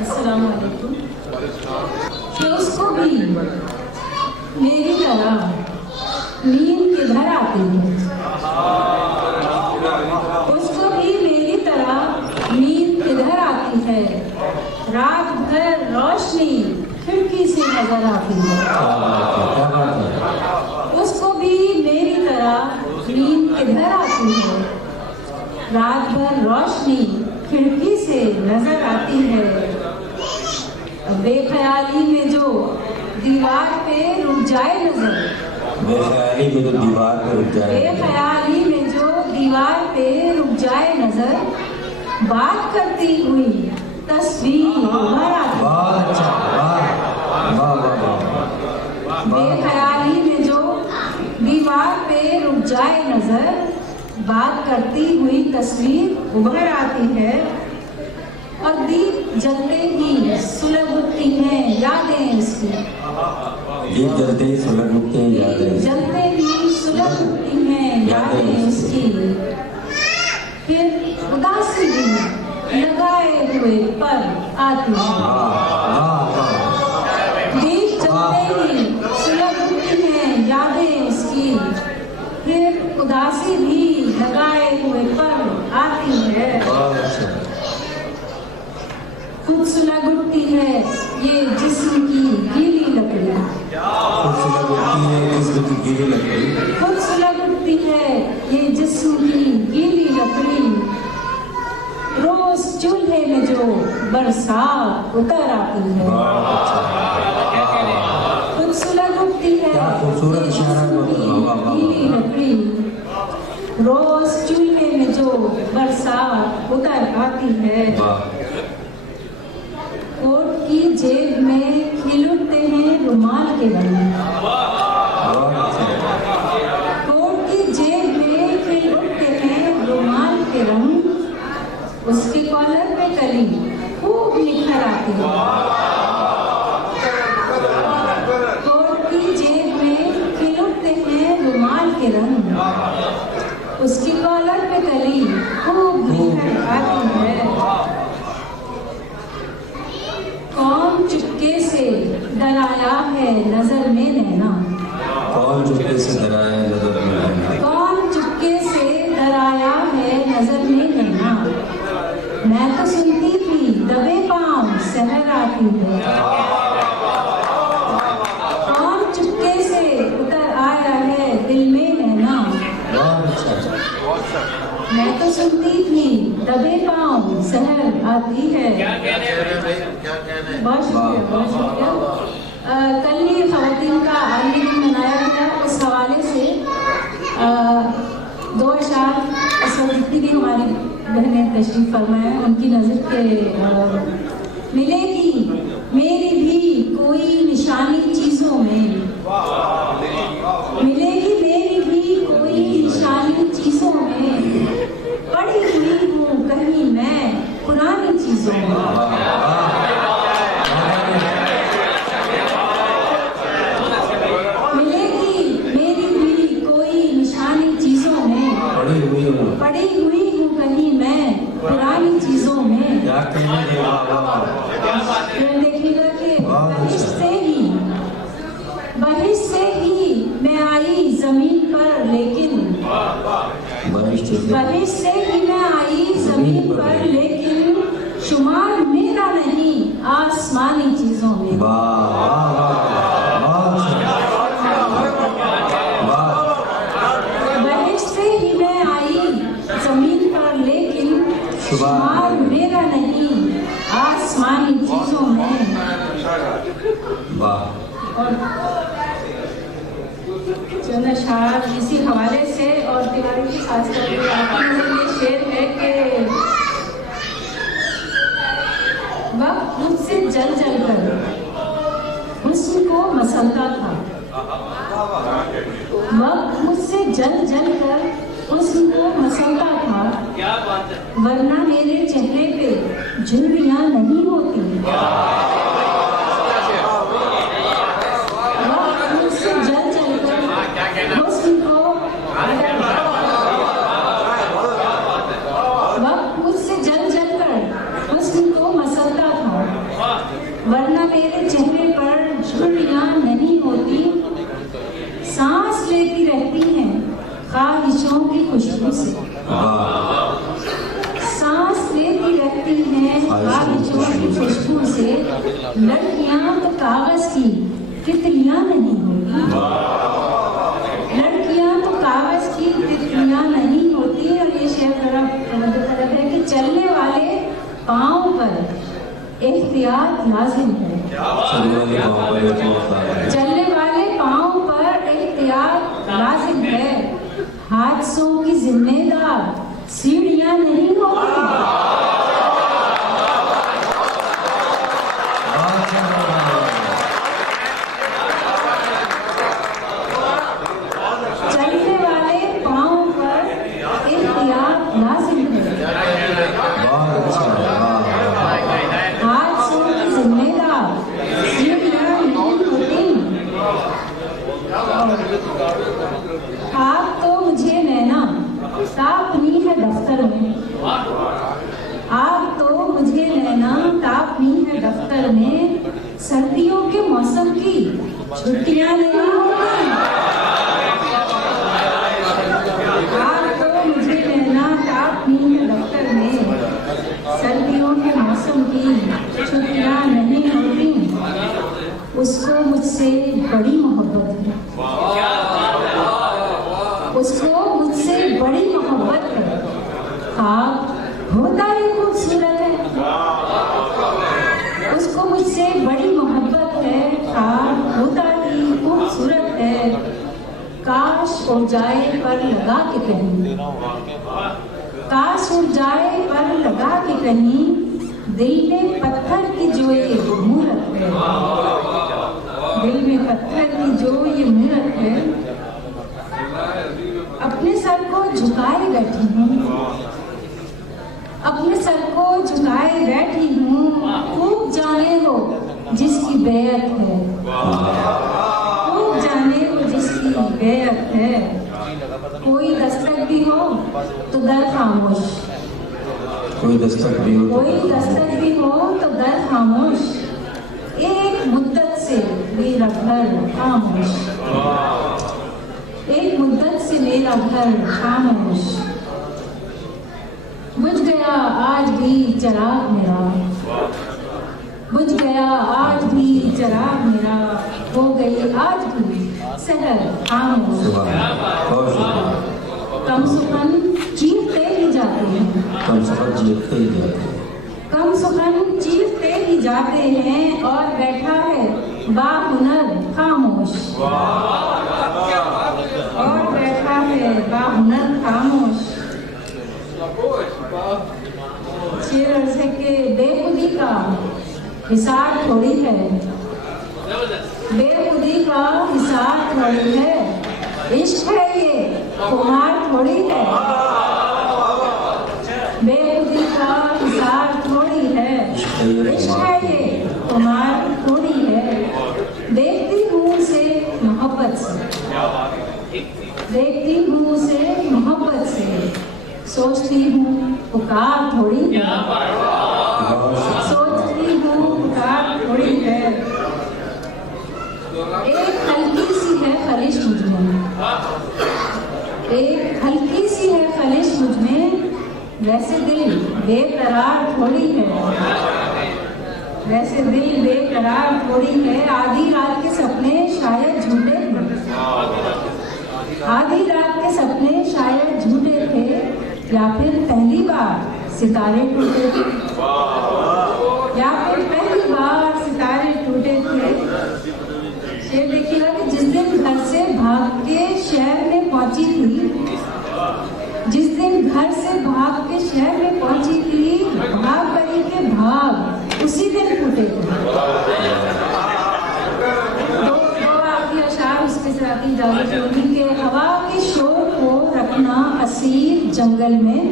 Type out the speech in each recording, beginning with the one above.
अस्सलाम वालेकुम। कि उसको भी मेरी तरह नींद किधर आती है, उसको भी मेरी तरह नींद किधर आती है, रात भर रोशनी खिड़की से नजर आती है। उसको भी मेरी तरह नींद किधर आती है, रात भर रोशनी खिड़की से नजर आती है। बेख्याली में जो दीवार पे रुक जाए नजर, बेख्याली में जो दीवार पे रुक जाए, बेख्याली में जो दीवार पे रुक जाए नजर, बात करती हुई तस्वीर उभर आती। बहुत अच्छा, वाह वाह वाह। बेख्याली में जो दीवार पे रुक जाए नजर, बात करती हुई तस्वीर उभर आती है। और दीप जलते ही सुलग उठती हैं यादें इसकी, दीप जलते ही सुलग उठते हैं यादें, जलते ही सुलग उठती हैं यादें इसकी। फिर उदासी भी लगाए हुए पर आती है। दीप जलते ही सुलग उठती हैं यादें इसकी, फिर उदासी भी लगाए हुए पर आती है। खुद सुलग उठती है ये जिस्म की गीली लकड़ी, खुद सुलग उठती है जिस्म की गीली लकड़ी, खुद सुलग उठती है ये जिस्म की गीली लकड़ी। रोज चूल्हे में जो बरसात उतर आती है, खुद सुलग उठती है ये जिस्म की गीली लकड़ी। रोज चूल्हे में जो बरसात उतर आती है। कोट की जेब में खिल उठते हैं रुमाल के रंग, कोट की जेब में खिल उठते हैं रुमाल के रंग। उसके कॉलर पे कली खूब निखर आती है। कोट की जेब में खिल उठते हैं रुमाल के रंग, उसकी कॉलर पे कली खूब निखर आती है। कौन चुपके से डराया है नजर में नैना, कौन चुपके से डराया है नजर में नैना, कौन चुपके से डराया है नजर में नैना। मैं तो सुनती थी दबे पांव सहर आती है, कौन चुपके से उतर आया है दिल में नैना। मैं तो सुनती थी दबे पांव सहर आती है। बहुत शुक्रिया, बहुत शुक्रिया। कल ही ख़वातीन का आलमी दिन मनाया गया, उस हवाले से दो अशार इस वक्त जितनी भी हमारी बहनें तशरीफ़ फरमाएं उनकी नज़र के मिलेगी मेरी भी कोई निशानी चीज़ों में, मिलेगी मेरी भी कोई निशानी चीज़ों में, पड़ी हुई हूँ कहीं मैं पुरानी चीज़ों में। मिलेगी मेरी भी कोई निशानी चीज़ों में, पड़ी हुई हूँ कहीं मैं पुरानी चीज़ों में। देखिएगा कि बहिश्त से ही मैं आई जमीन पर, लेकिन बहिश्त से ही मैं आई जमीन पर, लेकिन शुमार मेरा नहीं आसमानी चीजों में। बहिश्त से ही मैं आई जमीन पर, लेकिन शुमार मेरा नहीं आसमानी चीजों में। और चंद अशार इसी हवाले से और तिवारी की खास करके ये शेर है कि वक्त मुझसे जल जल कर हुस्न को मसलता था, वक्त मुझसे जल जल कर हुस्न को मसलता था, वरना मेरे चेहरे पे झुर्रियां नहीं होती। की खुशबू से। सांस लेती रहती हैं बागीचों की खुशबू से। लड़कियां तो कागज की तितलियां नहीं होती, लड़कियां तो कागज की तितलियां नहीं होती। और ये शेर तरफ है कि चलने वाले पाँव पर एहतियात लाजिम है, चलने वाले पाँव पर एहतियात लाजिम है। हादसों की जिम्मेदार सीढ़ियां नहीं होती, चलने वाले पाँव पर एहतियात लाजिम है। हादसों की जिम्मेदार सीढ़ियां नहीं होती। आप तो मुझे नैना तापनी है दफ्तर में, आप तो मुझे नैना तापनी है दफ्तर में। सर्दियों के मौसम की छुट्टियां नहीं होती, आप तो मुझे नैना तापनी है दफ्तर में। सर्दियों के मौसम की छुट्टियां नहीं होती। उसको मुझसे बड़ी मोहब्बत है, उसको मुझसे बड़ी मोहब्बत है। ख्वाब होता ही खूबसूरत है, उसको मुझसे बड़ी मोहब्बत है। ख्वाब होता ही खूबसूरत है। काश उड़ जाए पर लगा के कहीं, काश उड़ जाए पर लगा के कहीं। दिल में पत्थर की जो ये मूरत है, दिल में पत्थर की जो ये मूरत है। अपने सर को झुकाए बैठी हूँ, अपने सर को झुकाए बैठी हूँ। खूब जाने हो जिसकी बेअत है, खूब जाने हो जिसकी बेअत है। कोई दस्तक भी हो तो दर खामोश, कोई दस्तक भी हो, कोई दस्तक भी हो तो दर खामोश। एक मुद्दत से मेरा घर खामोश, एक मुद्दत से मेरा घर खामोश। बुझ गया आज भी चिराग मेरा, बुझ गया आज भी चिराग मेरा। हो गई आज भी सहर खामोश। कम सुखन चीखते ही जाते हैं, कम सुखन चीखते ही जाते हैं, कम सुखन चीखते ही जाते हैं। और बैठा है बाहुनर खामोश, और बैठा है बाहुनर खामोश। शेर अर्ज़ है कि बेखुदी का हिसाब थोड़ी है, बेखुदी का हिसाब थोड़ी है। इश्क है ये कुमार थोड़ी है, बेखुदी का हिसाब थोड़ी है। इश्क है ये कुमार थोड़ी है। देखती हूँ उसे मोहब्बत से, देखती हूँ उसे मोहब्बत से। सोचती हूँ पुकार थोड़ी है, सोचती हूँ पुकार थोड़ी है। एक हल्की सी है खलिश मुझ में, एक हल्की सी है खलिश मुझ में। वैसे दिल बेकरार थोड़ी है, वैसे दिल बेकरार थोड़ी है। आधी रात के सपने शायद झूठे थे, आधी रात के सपने शायद झूठे थे। या फिर पहली बार सितारे टूटे थे, या फिर पहली बार सितारे टूटे थे। ये देखिएगा कि जिस दिन घर से भाग के शहर में पहुंची थी, जिस दिन घर से भाग के शहर में पहुंची थी, भाग करी के भाग उसी दिन टूटे थे। दो आखिरी अशार उसके साथ ही इजाजत होगी कि हवा के शोर को रखना असीर जंगल में,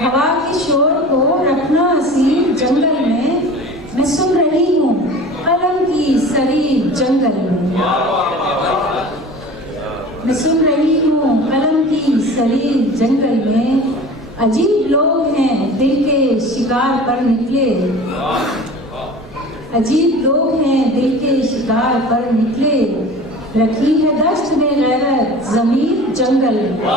हवा के शोर को रखना असीर जंगल में। मैं सुन रही हूँ कलम की सरी जंगल में, मैं सुन रही हूँ कलम की सरी जंगल में। अजीब लोग हैं दिल के शिकार पर निकले, अजीब लोग हैं दिल के शिकार पर निकले। रखी है दश्त में गैरत ज़मीर जंगल।